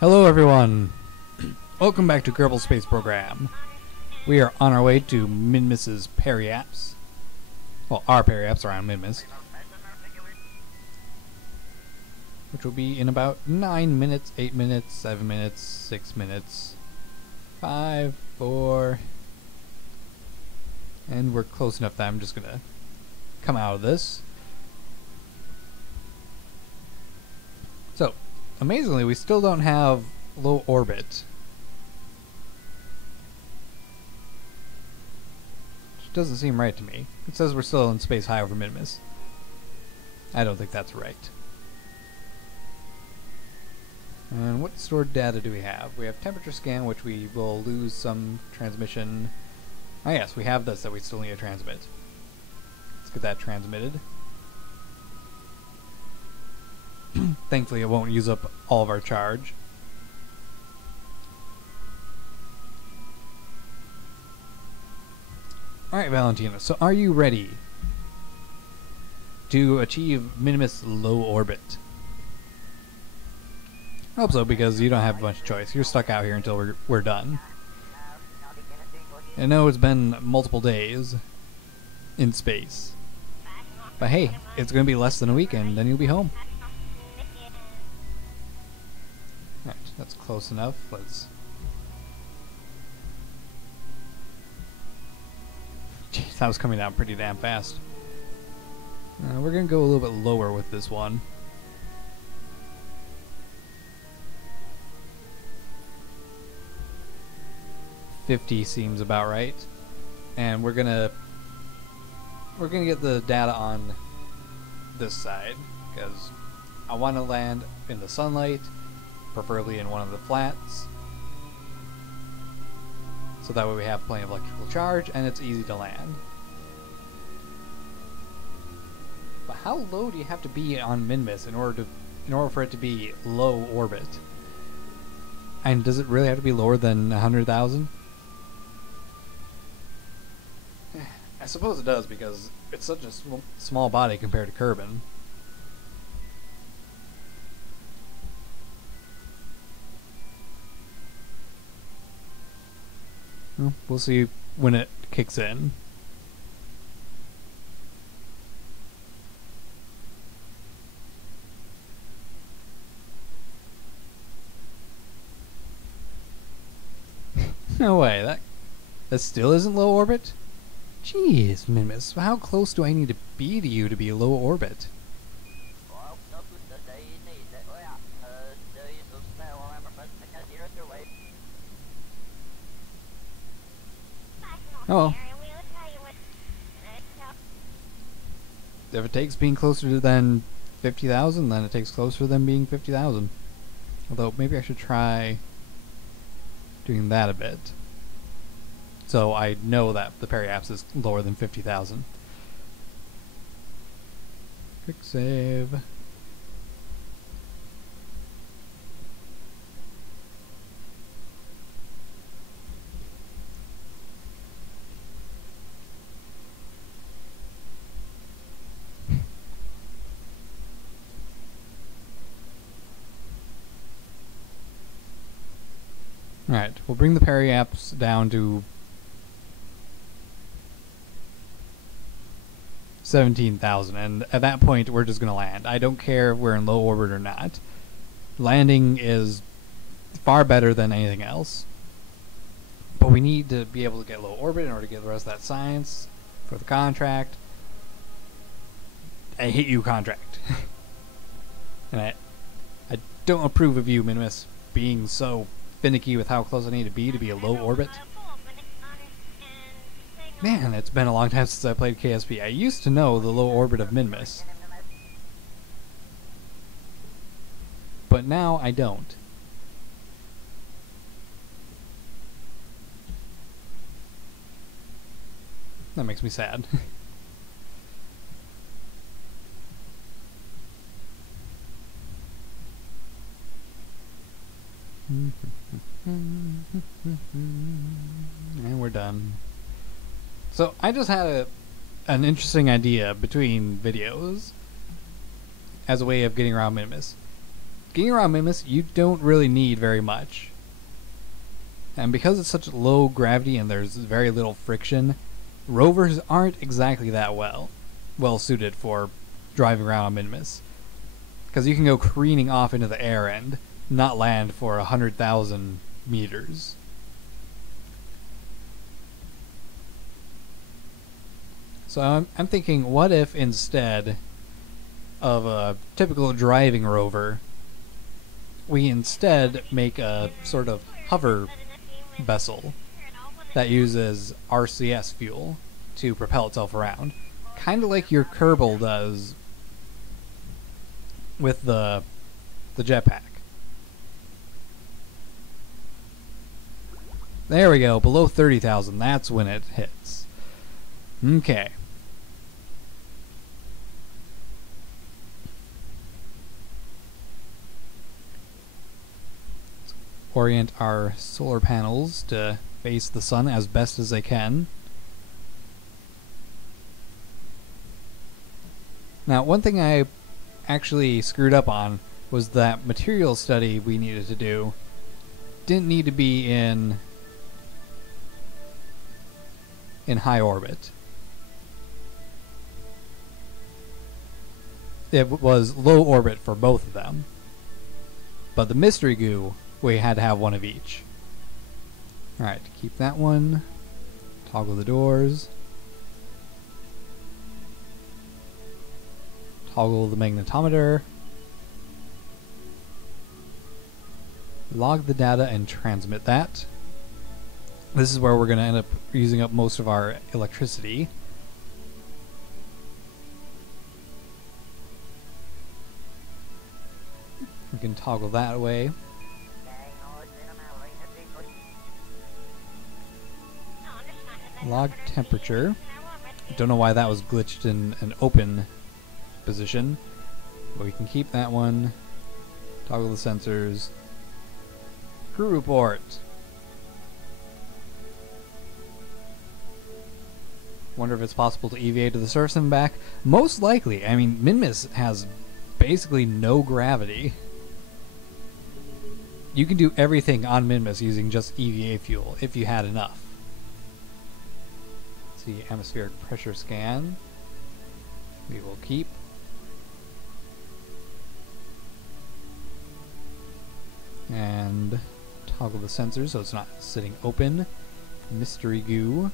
Hello everyone! Welcome back to Kerbal Space Program. We are on our way to Minmus's Periapse. Well, our Periapse around Minmus. Which will be in about 9 minutes, 8 minutes, 7 minutes, 6 minutes, 5, 4... And we're close enough that I'm just gonna come out of this. So, amazingly, we still don't have low orbit. Which doesn't seem right to me. It says we're still in space high over Minmus. I don't think that's right. And what stored data do we have? We have temperature scan, which we will lose some transmission. Oh yes, we have this that we still need to transmit. Let's get that transmitted. Thankfully it won't use up all of our charge. Alright, Valentina, so are you ready to achieve Minmus low orbit? I hope so, because you don't have much choice. You're stuck out here until we're done. I know it's been multiple days in space, but hey, it's going to be less than a weekend, then you'll be home. Alright, that's close enough. Let's... Jeez, that was coming down pretty damn fast. We're going to go a little bit lower with this one. $50 seems about right, and we're gonna get the data on this side because I want to land in the sunlight, preferably in one of the flats, so that way we have plenty of electrical charge and it's easy to land. But how low do you have to be on Minmus in order for it to be low orbit? And does it really have to be lower than 100,000? I suppose it does, because it's such a small body compared to Kerbin. Well, we'll see when it kicks in. No way, that still isn't low orbit? Jeez, Minmus, how close do I need to be to you to be low orbit? Oh. If it takes being closer than 50,000, then it takes closer than being 50,000. Although, maybe I should try doing that a bit. So I know that the Periapse is lower than 50,000. Quick save. Alright, we'll bring the Periapse down to 17,000, and at that point we're just gonna land. I don't care if we're in low orbit or not. Landing is far better than anything else, but we need to be able to get low orbit in order to get the rest of that science for the contract. I hate you, contract. And I don't approve of you, Minmus, being so finicky with how close I need to be a low orbit. Man, it's been a long time since I played KSP. I used to know the low orbit of Minmus, but now I don't. That makes me sad. And we're done. So I just had an interesting idea between videos as a way of getting around Minmus. getting around Minmus, you don't really need very much. And because it's such low gravity and there's very little friction, rovers aren't exactly that well suited for driving around on Minmus. Because you can go careening off into the air and not land for 100,000 meters. So I'm thinking, what if instead of a typical driving rover, we instead make a sort of hover vessel that uses RCS fuel to propel itself around, kind of like your Kerbal does with the jetpack. There we go, below 30,000, that's when it hits. Okay. Let's orient our solar panels to face the sun as best as they can. Now, one thing I actually screwed up on was that material study we needed to do didn't need to be in high orbit. It was low orbit for both of them. But the mystery goo, we had to have one of each. Alright, keep that one. Toggle the doors. Toggle the magnetometer. Log the data and transmit that. This is where we're going to end up using up most of our electricity. We can toggle that away. Log temperature. Don't know why that was glitched in an open position, but we can keep that one. Toggle the sensors. Crew report. Wonder if it's possible to EVA to the surface and back. Most likely. I mean, Minmus has basically no gravity. You can do everything on Minmus using just EVA fuel if you had enough. Let's see, atmospheric pressure scan. We will keep. And toggle the sensors so it's not sitting open. Mystery goo.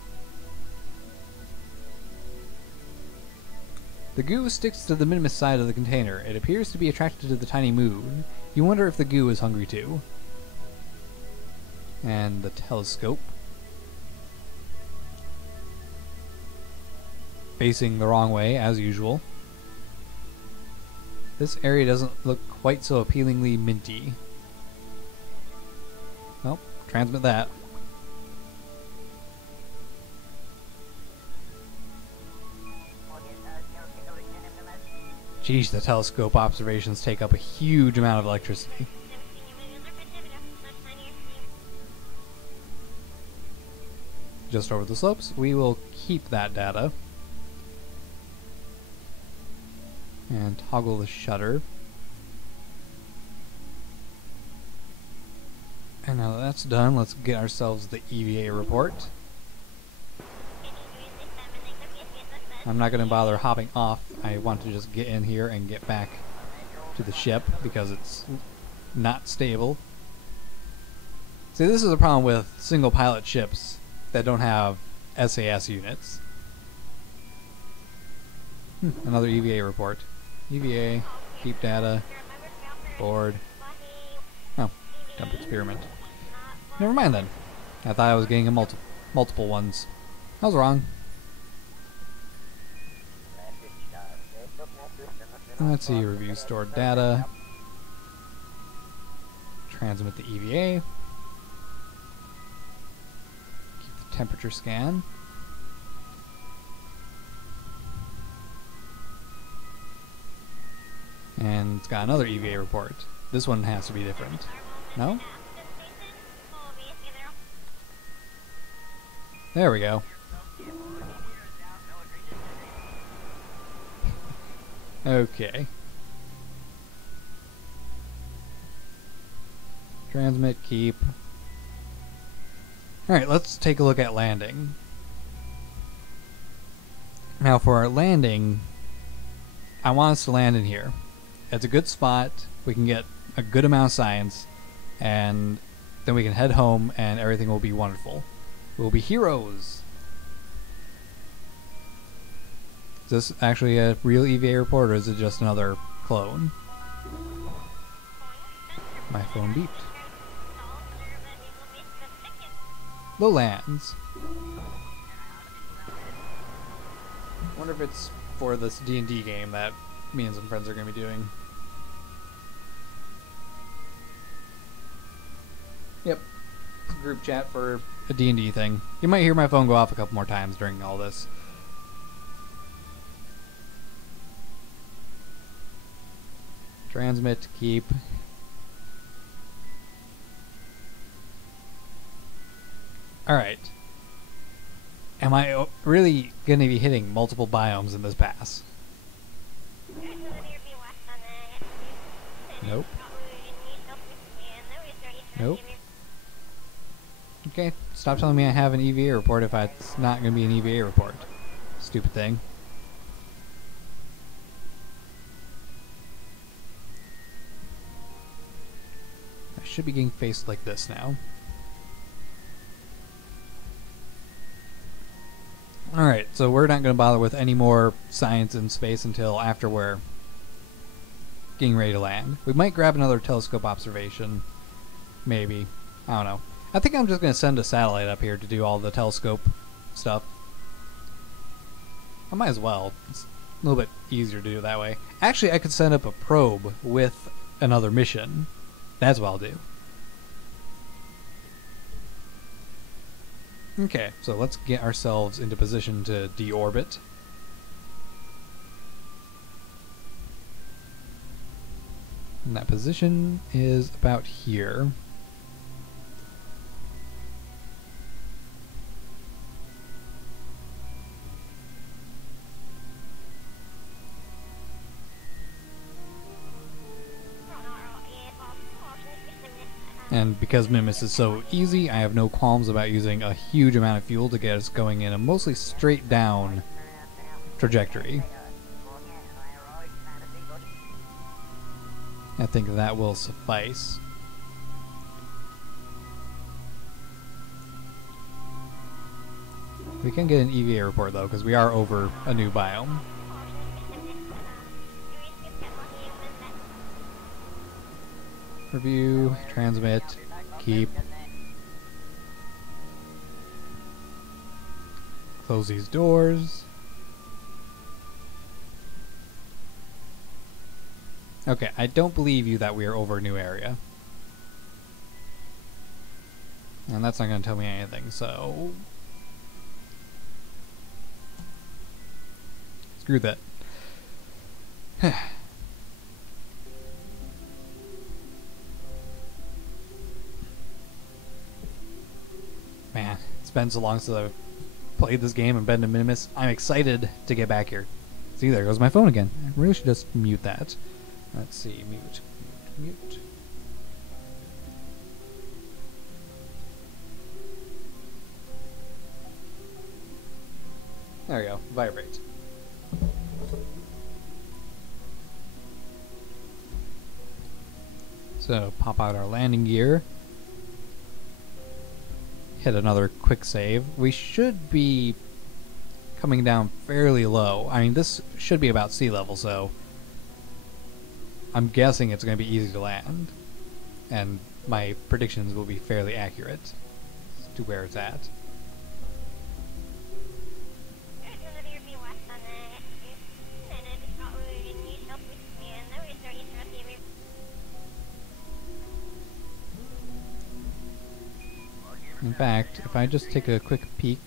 The goo sticks to the Minmus side of the container. It appears to be attracted to the tiny moon. You wonder if the goo is hungry too. And the telescope. Facing the wrong way, as usual. This area doesn't look quite so appealingly minty. Well, transmit that. Geez, the telescope observations take up a huge amount of electricity. Just over the slopes, we will keep that data. And toggle the shutter. And now that that's done, let's get ourselves the EVA report. I'm not going to bother hopping off. I want to just get in here and get back to the ship because it's not stable. See, this is a problem with single pilot ships that don't have SAS units. Another EVA report. EVA, keep data, board. Oh, dump experiment. Never mind then. I thought I was getting a multiple ones. I was wrong. Let's see, review stored data. Transmit the EVA. Keep the temperature scan. And it's got another EVA report. This one has to be different. No? There we go. Okay. Transmit, keep. Alright, let's take a look at landing. Now for our landing, I want us to land in here. It's a good spot. We can get a good amount of science, and then we can head home and everything will be wonderful. We'll be heroes. Is this actually a real EVA report, or is it just another clone? My phone beeped. Lowlands. I wonder if it's for this D&D game that me and some friends are going to be doing. Yep. Group chat for a D&D thing. You might hear my phone go off a couple more times during all this. Transmit, keep. Alright. Am I really going to be hitting multiple biomes in this pass? Nope. Nope. Okay, stop telling me I have an EVA report if it's not going to be an EVA report. Stupid thing. I should be getting faced like this now. Alright, so we're not going to bother with any more science in space until after we're getting ready to land. We might grab another telescope observation. Maybe. I don't know. I think I'm just going to send a satellite up here to do all the telescope stuff. I might as well. It's a little bit easier to do it that way. Actually, I could send up a probe with another mission. That's what I'll do. Okay, so let's get ourselves into position to deorbit. And that position is about here. And because Mimus is so easy, I have no qualms about using a huge amount of fuel to get us going in a mostly straight down trajectory. I think that will suffice. We can get an EVA report though, because we are over a new biome. Review, transmit, keep. Close these doors. Okay, I don't believe you that we are over a new area. And that's not going to tell me anything, so... Screw that. Man, it's been so long since I've played this game and been to Minimus. I'm excited to get back here. See, there goes my phone again. I really should just mute that. Let's see, mute, mute, mute. There we go, vibrate. So, pop out our landing gear. Hit another quick save. We should be coming down fairly low. I mean, this should be about sea level, so I'm guessing it's going to be easy to land. And my predictions will be fairly accurate as to where it's at. In fact, if I just take a quick peek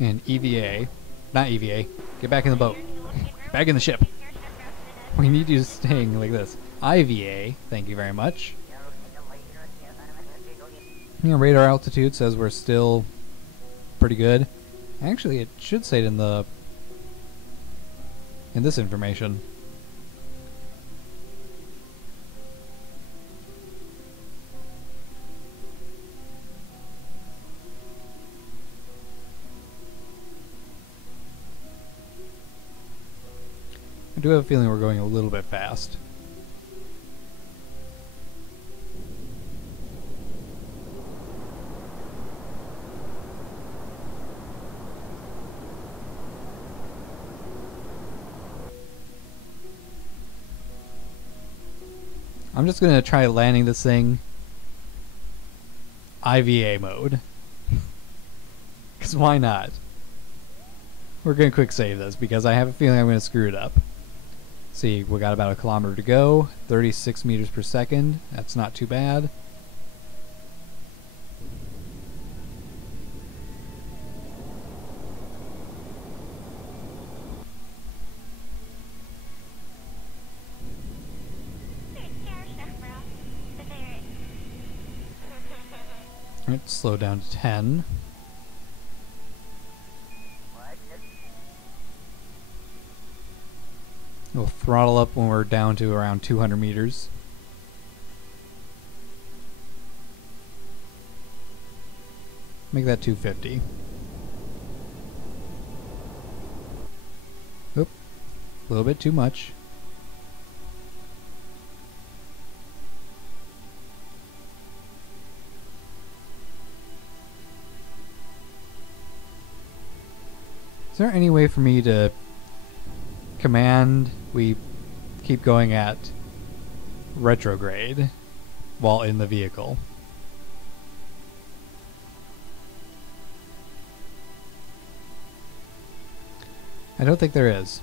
in EVA, not EVA, get back in the boat, back in the ship. We need you staying like this. IVA, thank you very much. You know, radar altitude says we're still pretty good. Actually, it should say it in this information. do have a feeling we're going a little bit fast. I'm just going to try landing this thing IVA mode. Because why not? We're going to quick save this because I have a feeling I'm going to screw it up. See, we got about 1 kilometer to go, 36 meters per second. That's not too bad. Alright, slow down to 10. We'll throttle up when we're down to around 200 meters. Make that 250. Oop, a little bit too much. Is there any way for me to command we keep going at retrograde while in the vehicle? I don't think there is.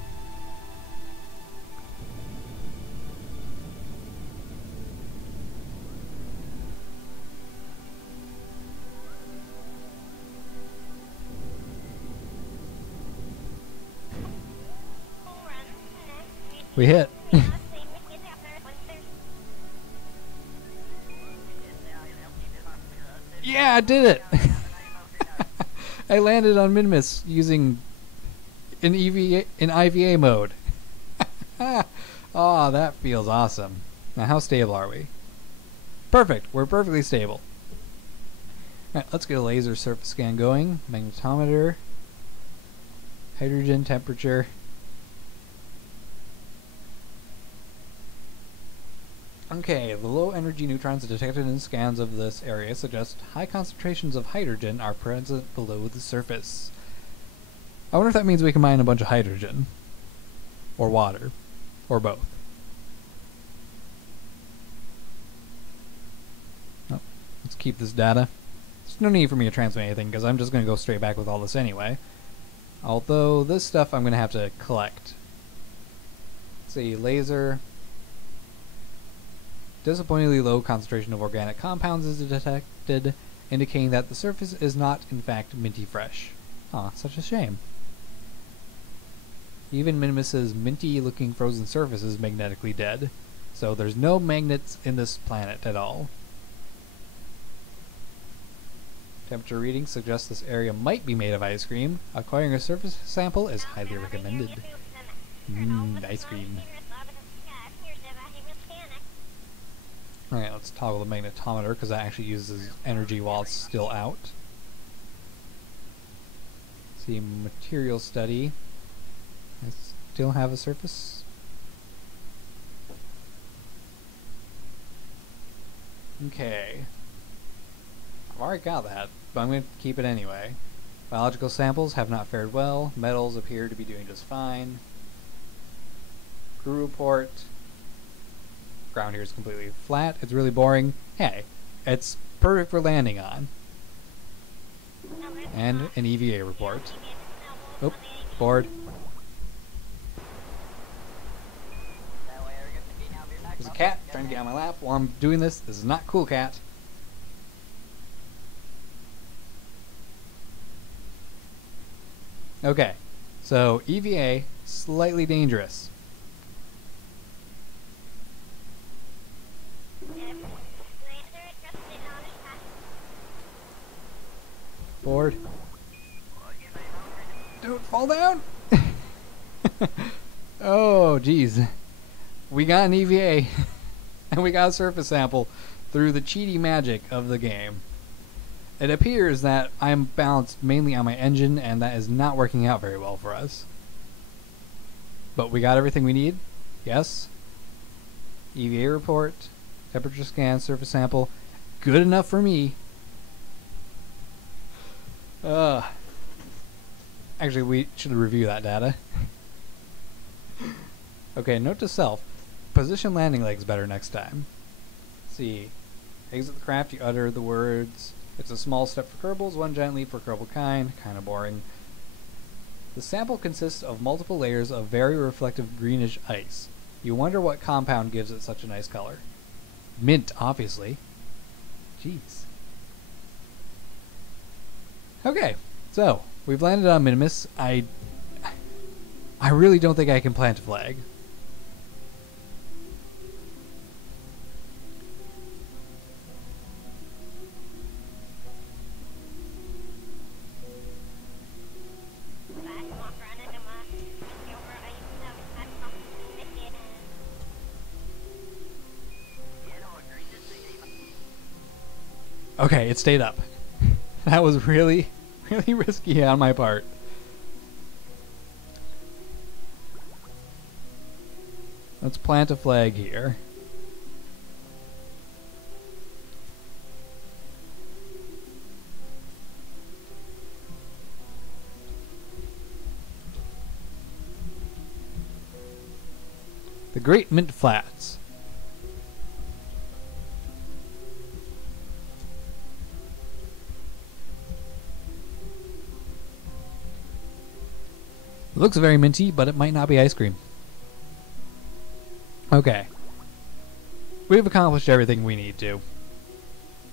We hit. Yeah, I did it. I landed on Minimus using an IVA mode. Oh, that feels awesome. Now, how stable are we? Perfect. We're perfectly stable. All right, let's get a laser surface scan going. Magnetometer, hydrogen temperature. Okay, the low energy neutrons detected in scans of this area suggest high concentrations of hydrogen are present below the surface. I wonder if that means we can mine a bunch of hydrogen. Or water. Or both. Oh, let's keep this data. There's no need for me to transmit anything because I'm just going to go straight back with all this anyway. Although this stuff I'm going to have to collect. Let's see, laser. Disappointingly low concentration of organic compounds is detected, indicating that the surface is not, in fact, minty fresh. Aw, such a shame. Even Minimus's minty-looking frozen surface is magnetically dead, so there's no magnets in this planet at all. Temperature readings suggest this area might be made of ice cream. Acquiring a surface sample is highly recommended. Ice cream. Alright, let's toggle the magnetometer because that actually uses energy while it's still out. See, material study. I still have a surface. Okay. I've already got that, but I'm going to keep it anyway. Biological samples have not fared well. Metals appear to be doing just fine. Crew report. Ground here is completely flat. It's really boring. Hey, it's perfect for landing on. And an EVA report. Oh, board. There's a cat trying to get on my lap while I'm doing this. This is not cool, cat. Okay, so EVA, slightly dangerous. Board. Don't fall down! Oh, jeez. We got an EVA, and we got a surface sample through the cheaty magic of the game. It appears that I'm balanced mainly on my engine, and that is not working out very well for us. But we got everything we need. Yes. EVA report, temperature scan, surface sample. Good enough for me. Actually, we should review that data. Okay, note to self. Position landing legs better next time. Let's see. Exit the craft, you utter the words. It's a small step for Kerbals, one giant leap for Kerbal kind. Kinda boring. The sample consists of multiple layers of very reflective greenish ice. You wonder what compound gives it such a nice color. Mint, obviously. Jeez. Okay, so we've landed on Minimus. I really don't think I can plant a flag. Okay, it stayed up. That was really, really risky on my part. Let's plant a flag here. The Great Mint Flats. It looks very minty, but it might not be ice cream. Okay. We've accomplished everything we need to.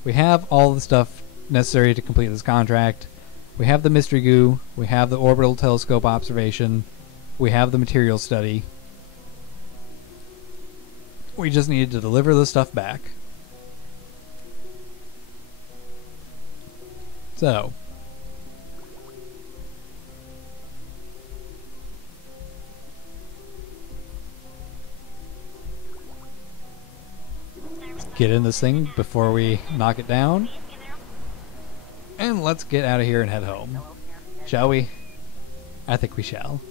We have all the stuff necessary to complete this contract. We have the mystery goo. We have the orbital telescope observation. We have the material study. We just needed to deliver the stuff back. So. Get in this thing before we knock it down. And let's get out of here and head home. Shall we? I think we shall.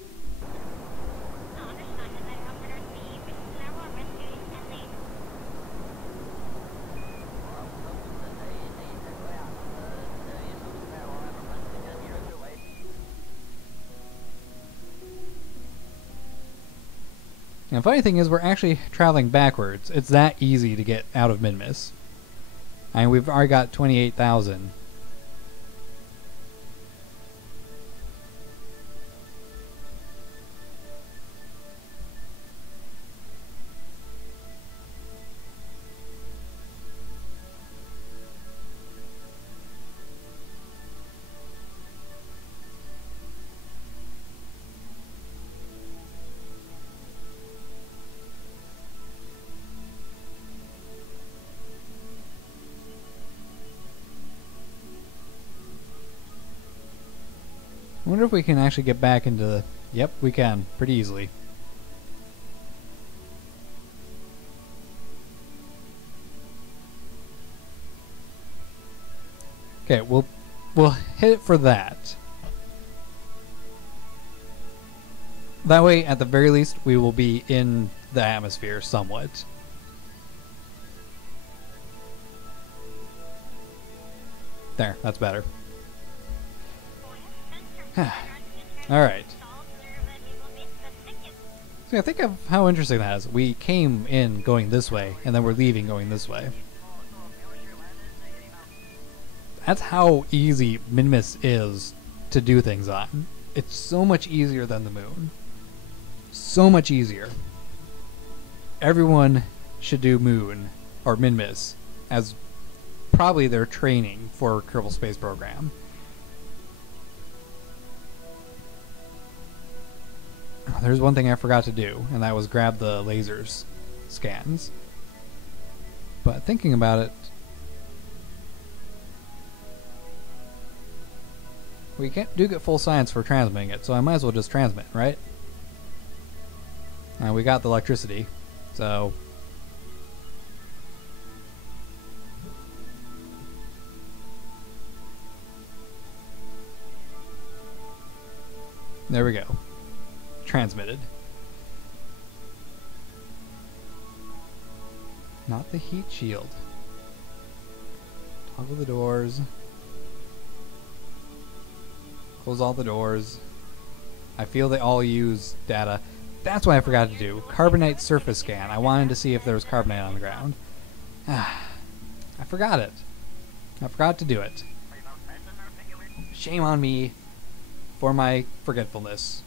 And the funny thing is, we're actually traveling backwards. It's that easy to get out of Minmus. I mean, we've already got 28,000. I wonder if we can actually get back into the... Yep, we can. Pretty easily. Okay, we'll hit it for that. That way, at the very least, we will be in the atmosphere somewhat. There, that's better. Alright. So think of how interesting that is. We came in going this way, and then we're leaving going this way. That's how easy Minmus is to do things on. It's so much easier than the moon. So much easier. Everyone should do Moon, or Minmus, as probably their training for Kerbal Space Program. There's one thing I forgot to do, and that was grab the lasers scans. But thinking about it, we do get full science for transmitting it, so I might as well just transmit, right? And we got the electricity, so... There we go. Transmitted. Not the heat shield. Toggle the doors. Close all the doors. I feel they all use data. That's what I forgot to do. Carbonite surface scan. I wanted to see if there was carbonite on the ground. I forgot it. I forgot to do it. Shame on me for my forgetfulness.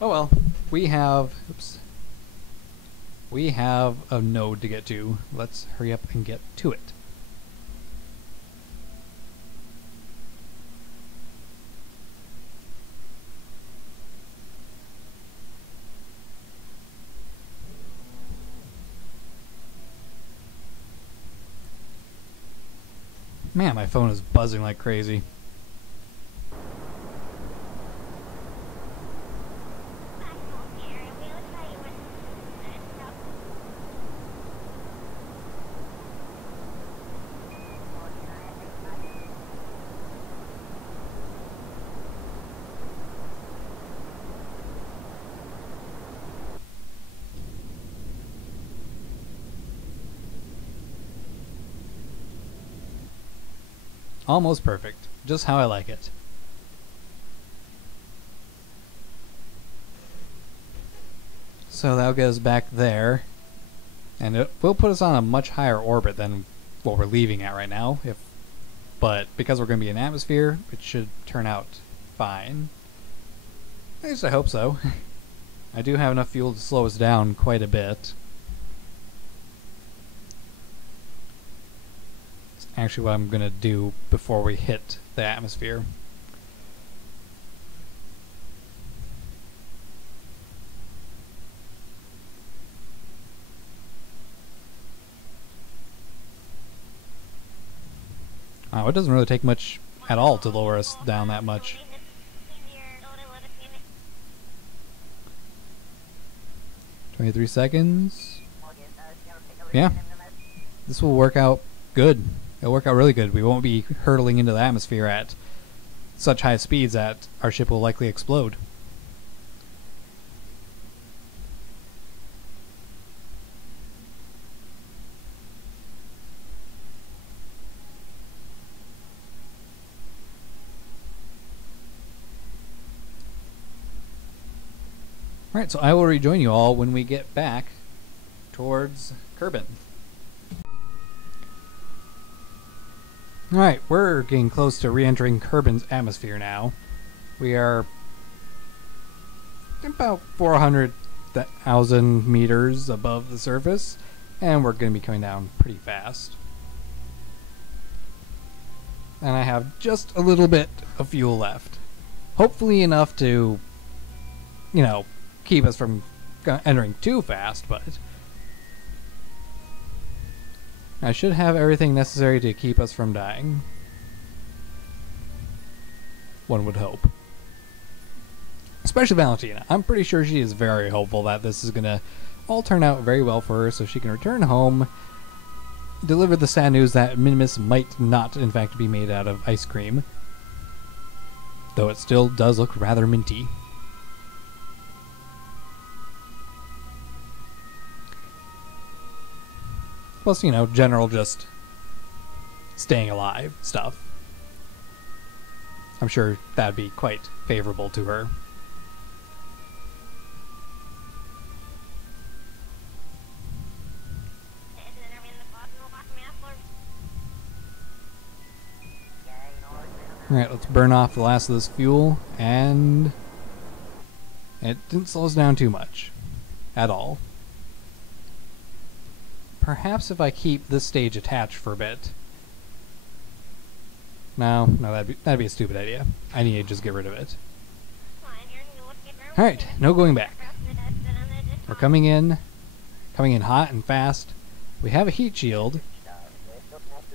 Oh well. We have... Oops. We have a node to get to. Let's hurry up and get to it. Man, my phone is buzzing like crazy. Almost perfect. Just how I like it. So that'll get us back there. And it will put us on a much higher orbit than what we're leaving at right now. But because we're going to be in atmosphere, it should turn out fine. At least I hope so. I do have enough fuel to slow us down quite a bit. Actually what I'm going to do before we hit the atmosphere. Oh, it doesn't really take much at all to lower us down that much. "23 seconds. Yeah. This will work out good. It'll work out really good. We won't be hurtling into the atmosphere at such high speeds that our ship will likely explode. Alright, so I will rejoin you all when we get back towards Kerbin. Alright, we're getting close to re-entering Kerbin's atmosphere now. We are about 400,000 meters above the surface, and we're going to be coming down pretty fast. And I have just a little bit of fuel left. Hopefully enough to, you know, keep us from entering too fast, but I should have everything necessary to keep us from dying. One would hope. Especially Valentina. I'm pretty sure she is very hopeful that this is going to all turn out very well for her so she can return home, deliver the sad news that Minimus might not in fact be made out of ice cream. Though it still does look rather minty. Plus, you know, general just staying alive stuff. I'm sure that'd be quite favorable to her. Alright, let's burn off the last of this fuel, and it didn't slow us down too much. At all. Perhaps if I keep this stage attached for a bit. No, that'd be a stupid idea. I need to just get rid of it. Alright, no going back. We're coming in hot and fast. We have a heat shield,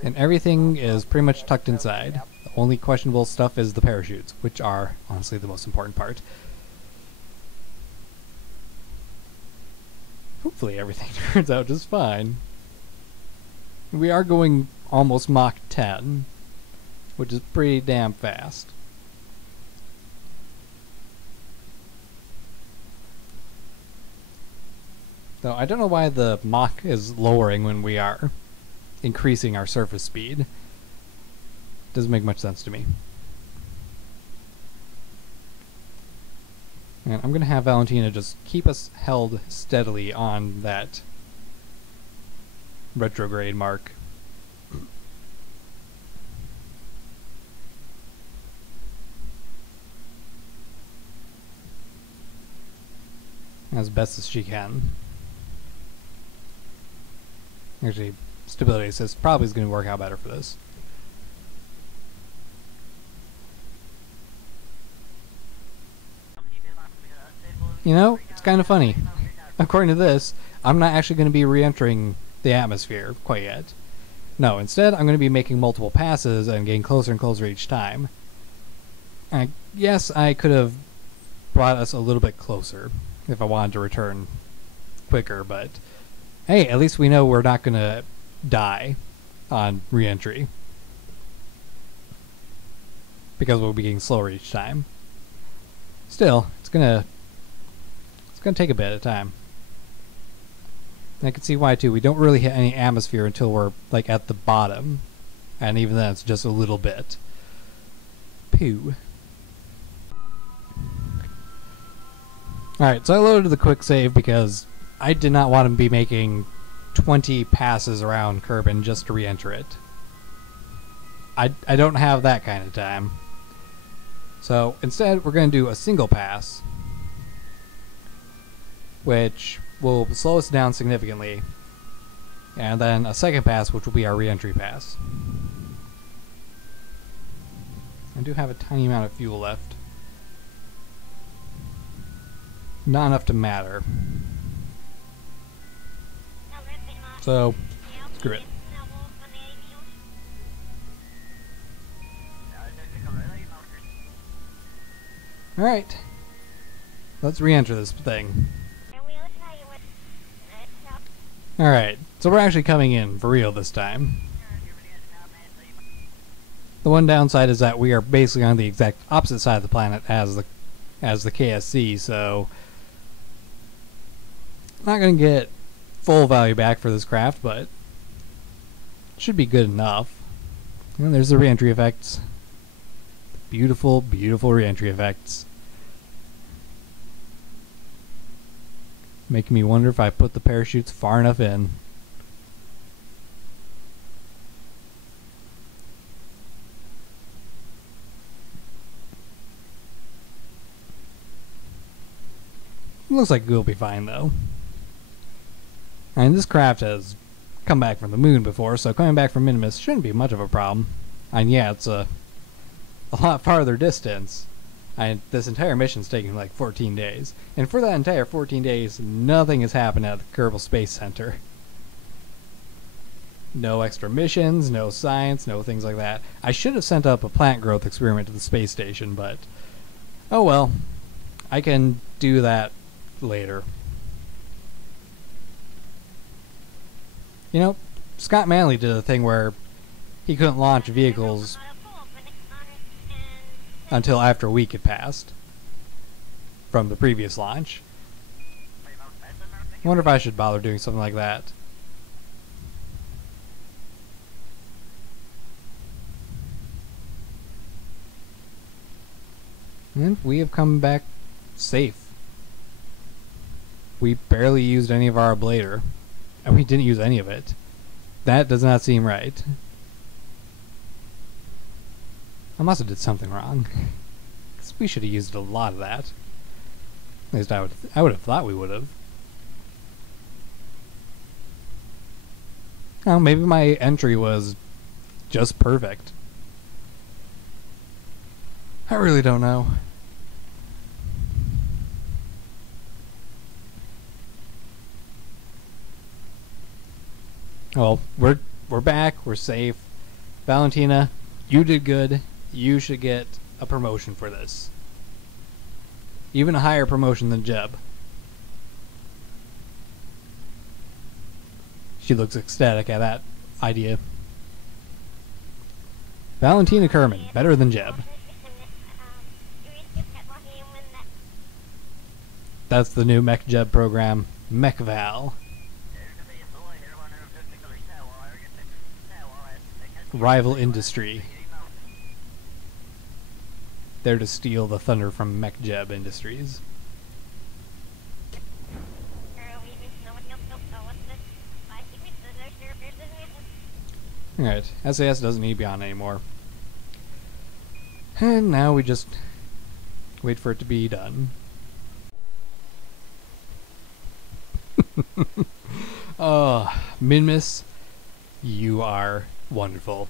and everything is pretty much tucked inside. The only questionable stuff is the parachutes, which are honestly the most important part. Hopefully everything turns out just fine. We are going almost Mach 10, which is pretty damn fast. Though I don't know why the Mach is lowering when we are increasing our surface speed. Doesn't make much sense to me. And I'm going to have Valentina just keep us held steadily on that retrograde mark. As best as she can. Actually, stability assist probably is going to work out better for this. You know, it's kind of funny. According to this, I'm not actually going to be re-entering the atmosphere quite yet. No, instead I'm going to be making multiple passes and getting closer and closer each time. Yes, I could have brought us a little bit closer if I wanted to return quicker, but hey, at least we know we're not going to die on re-entry. Because we'll be getting slower each time. Still, it's gonna take a bit of time. And I can see why too. We don't really hit any atmosphere until we're like at the bottom. And even then it's just a little bit. Pooh. Alright, so I loaded the quick save because I did not want to be making 20 passes around Kerbin just to re-enter it. I don't have that kind of time. So instead we're going to do a single pass, which will slow us down significantly, and then a second pass, which will be our re-entry pass. I do have a tiny amount of fuel left. Not enough to matter. So, screw it. Alright. Let's re-enter this thing. Alright, so we're actually coming in for real this time. The one downside is that we are basically on the exact opposite side of the planet as the KSC, so not going to get full value back for this craft, but it should be good enough. And there's the re-entry effects. Beautiful, beautiful re-entry effects. Making me wonder if I put the parachutes far enough in. Looks like we'll be fine though. And this craft has come back from the moon before, so coming back from Minimus shouldn't be much of a problem. And yeah, it's a lot farther distance. This entire mission's taking like 14 days. And for that entire 14 days, nothing has happened at the Kerbal Space Center. No extra missions, no science, no things like that. I should have sent up a plant growth experiment to the space station, but oh well. I can do that later. You know, Scott Manley did a thing where he couldn't launch vehicles until after a week had passed from the previous launch. I wonder if I should bother doing something like that. And we have come back safe. We barely used any of our ablator, and we didn't use any of it. That does not seem right. I must have did something wrong. 'Cause we should have used a lot of that. At least I would have thought we would have. Oh, maybe my entry was just perfect. I really don't know. Well, we're back. We're safe. Valentina, you did good. You should get a promotion for this. Even a higher promotion than Jeb. She looks ecstatic at that idea. Valentina Kerman, better than Jeb. That's the new Mech Jeb program. Mechval. Rival industry. There to steal the thunder from MechJeb Industries. Alright, SAS doesn't need to be on anymore. And now we just wait for it to be done. Oh, Minmus, you are wonderful.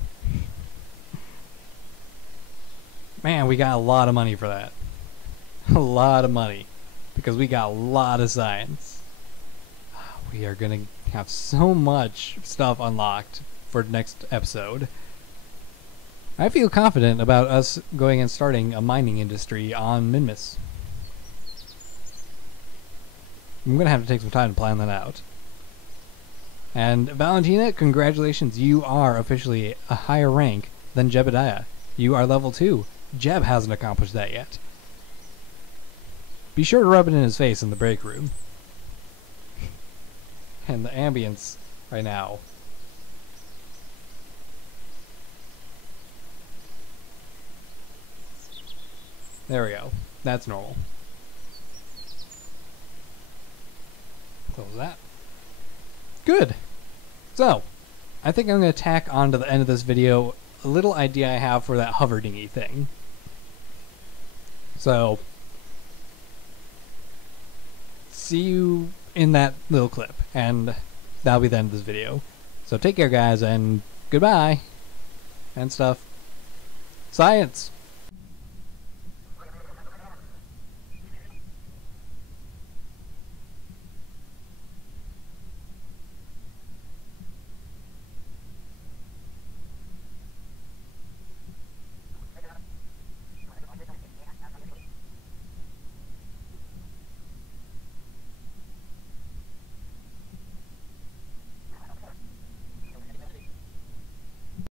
Man, we got a lot of money for that. A lot of money. Because we got a lot of science. We are gonna have so much stuff unlocked for next episode. I feel confident about us going and starting a mining industry on Minmus. I'm gonna have to take some time to plan that out. And Valentina, congratulations, you are officially a higher rank than Jebediah. You are level 2. Jeb hasn't accomplished that yet. Be sure to rub it in his face in the break room. And the ambience right now. There we go. That's normal. Close that. Good. So, I think I'm going to tack on to the end of this video a little idea I have for that hover dinghy thing. So, see you in that little clip, and that'll be the end of this video. So take care, guys, and goodbye, and stuff. Science!